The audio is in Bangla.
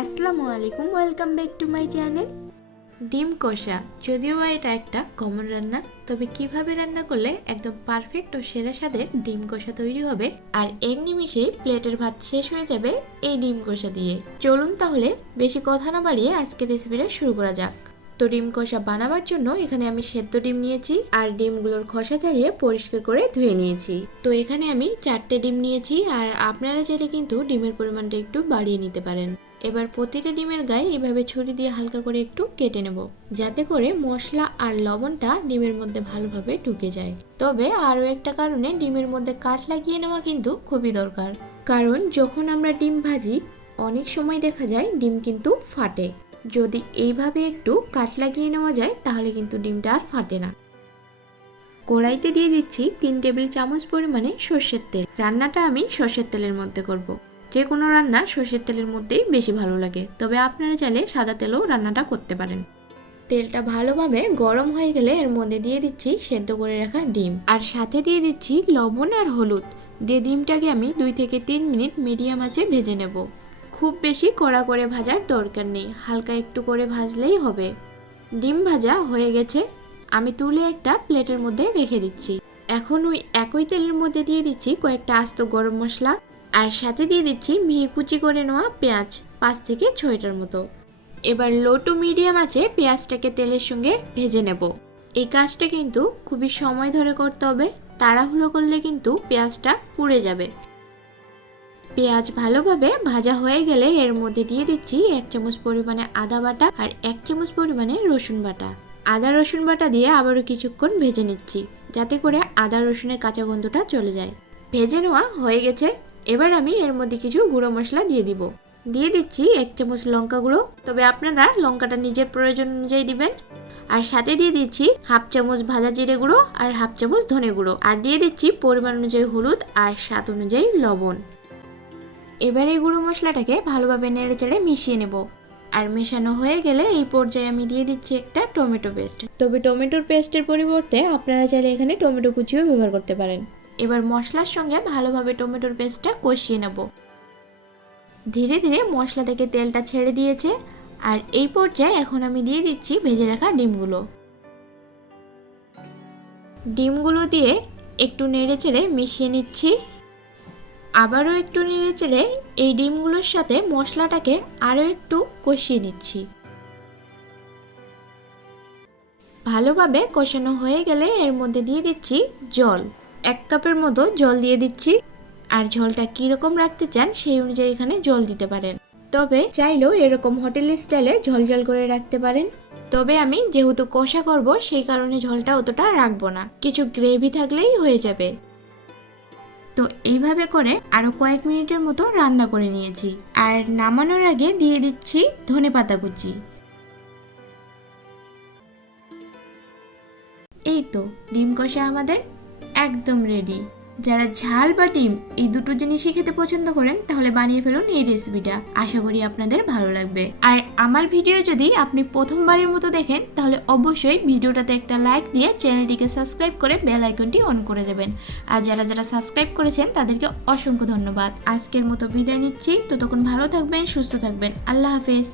আসসালামু আলাইকুম, welcome back to my channel. ডিম কষা যদিও এটা একটা কমন রান্না, তবে কিভাবে রান্না করলে একদম পারফেক্ট ও সেরা স্বাদের ডিম কষা তৈরি হবে আর এক নিমিষেই প্লেটের ভাত শেষ হয়ে যাবে এই ডিম কষা দিয়ে। চলুন তাহলে বেশি কথা না বাড়িয়ে আজকে রেসিপিটা শুরু করা যাক। তো ডিম কষা বানাবার জন্য এখানে আমি সেদ্ধ ডিম নিয়েছি আর ডিমগুলোর খোসা ছাড়িয়ে পরিষ্কার করে ধুয়ে নিয়েছি। তো এখানে আমি 4টে ডিম নিয়েছি আর আপনারা চাইলে কিন্তু ডিমের পরিমাণটা একটু বাড়িয়ে নিতে পারেন। এবার প্রতিটা ডিমের গায়ে এভাবে ছুরি দিয়ে হালকা করে একটু কেটে নেব, যাতে করে মশলা আর লবণটা ডিমের মধ্যে ভালোভাবে ঢুকে যায়। তবে আরও একটা কারণে ডিমের মধ্যে কাট লাগিয়ে নেওয়া কিন্তু খুবই দরকার, কারণ যখন আমরা ডিম ভাজি অনেক সময় দেখা যায় ডিম কিন্তু ফাটে। যদি এইভাবে একটু কাট লাগিয়ে নেওয়া যায় তাহলে কিন্তু ডিমটা আর ফাটে না। কড়াইতে দিয়ে দিচ্ছি 3 টেবিল চামচ পরিমাণে সর্ষের তেল। রান্নাটা আমি সর্ষের তেলের মধ্যে করব। যে কোনো রান্না সর্ষের তেলের মধ্যেই বেশি ভালো লাগে, তবে আপনারা চাইলে সাদা তেলেও রান্নাটা করতে পারেন। তেলটা ভালোভাবে গরম হয়ে গেলে এর মধ্যে দিয়ে দিচ্ছি সেদ্ধ করে রাখা ডিম আর সাথে দিয়ে দিচ্ছি লবণ আর হলুদ দিয়ে ডিমটাকে আমি 2 থেকে 3 মিনিট মিডিয়াম আঁচে ভেজে নেব। খুব বেশি কড়া করে ভাজার দরকার নেই, হালকা একটু করে ভাজলেই হবে। ডিম ভাজা হয়ে গেছে, আমি তুলে একটা প্লেটের মধ্যে রেখে দিচ্ছি। এখন ওই একই তেলের মধ্যে দিয়ে দিচ্ছি কয়েকটা আস্ত গরম মশলা আর সাথে দিয়ে দিচ্ছি মিহি কুচি করে নেওয়া পেঁয়াজ 5 থেকে 6টার মতো। এবার লো টু মিডিয়াম আছে পেঁয়াজটাকে তেলের সঙ্গে ভেজে নেব। এই কাজটা কিন্তু খুবই সময় ধরে করতে হবে, তাড়াহুড়ো করলে কিন্তু পেঁয়াজটা পুড়ে যাবে। পেঁয়াজ ভালোভাবে ভাজা হয়ে গেলে এর মধ্যে দিয়ে দিচ্ছি 1 চামচ পরিমাণে আদা বাটা আর 1 চামচ পরিমাণে রসুন বাটা। আদা রসুন বাটা দিয়ে আবারও কিছুক্ষণ ভেজে নিচ্ছি, যাতে করে আদা রসুনের কাঁচা গন্ধটা চলে যায়। ভেজে নেওয়া হয়ে গেছে, এবার আমি এর মধ্যে কিছু গুঁড়ো মশলা দিয়ে দিব। দিয়ে দিচ্ছি 1 চামচ লঙ্কা গুঁড়ো, তবে আপনারা লঙ্কাটা নিজের প্রয়োজন অনুযায়ী দিবেন। আর সাথে দিয়ে দিচ্ছি 1/2 চামচ ভাজা জিরে গুঁড়ো আর 1/2 চামচ ধনে গুঁড়ো আর দিয়ে দিচ্ছি পরিমাণ অনুযায়ী হলুদ আর স্বাদ অনুযায়ী লবণ। এবার এই গুঁড়ো মশলাটাকে ভালোভাবে নেড়েচেড়ে মিশিয়ে নেব। আর মেশানো হয়ে গেলে এই পর্যায়ে আমি দিয়ে দিচ্ছি একটা টমেটো পেস্ট, তবে টমেটোর পেস্টের পরিবর্তে আপনারা চাইলে এখানে টমেটো কুচিও ব্যবহার করতে পারেন। এবার মশলার সঙ্গে ভালোভাবে টমেটোর পেস্টটা কষিয়ে নেব। ধীরে ধীরে মশলা থেকে তেলটা ছেড়ে দিয়েছে আর এই পর্যায়ে এখন আমি দিয়ে দিচ্ছি ভেজে রাখা ডিমগুলো দিয়ে একটু নেড়েচেড়ে মিশিয়ে নিচ্ছি। আবারও একটু নেড়েচেড়ে এই ডিমগুলোর সাথে মশলাটাকে আরও একটু কষিয়ে নিচ্ছি। ভালোভাবে কষানো হয়ে গেলে এর মধ্যে দিয়ে দিচ্ছি জল। 1 কাপের মতো জল দিয়ে দিচ্ছি, আর ঝোলটা কীরকম রাখতে চান সেই অনুযায়ী এখানে জল দিতে পারেন। তবে চাইলেও এরকম হোটেল স্টাইলে ঝোল করে রাখতে পারেন, তবে আমি যেহেতু কষা করব সেই কারণে ঝোলটা অতটা রাখবো না, কিছু গ্রেভি থাকলেই হয়ে যাবে। তো এইভাবে করে আরো কয়েক মিনিটের মতো রান্না করে নিয়েছি আর নামানোর আগে দিয়ে দিচ্ছি ধনেপাতা কুচি। এই তো ডিম কষা আমাদের একদম রেডি। যারা ঝাল বা ডিম এই দুটো জিনিসই খেতে পছন্দ করেন তাহলে বানিয়ে ফেলুন এই রেসিপিটা, আশা করি আপনাদের ভালো লাগবে। আর আমার ভিডিও যদি আপনি প্রথমবারের মতো দেখেন তাহলে অবশ্যই ভিডিওটাতে একটা লাইক দিয়ে চ্যানেলটিকে সাবস্ক্রাইব করে বেল আইকনটি অন করে দেবেন। আর যারা যারা সাবস্ক্রাইব করেছেন তাদেরকে অসংখ্য ধন্যবাদ। আজকের মতো বিদায় নিচ্ছি, ততক্ষণ ভালো থাকবেন, সুস্থ থাকবেন, আল্লাহ হাফেজ।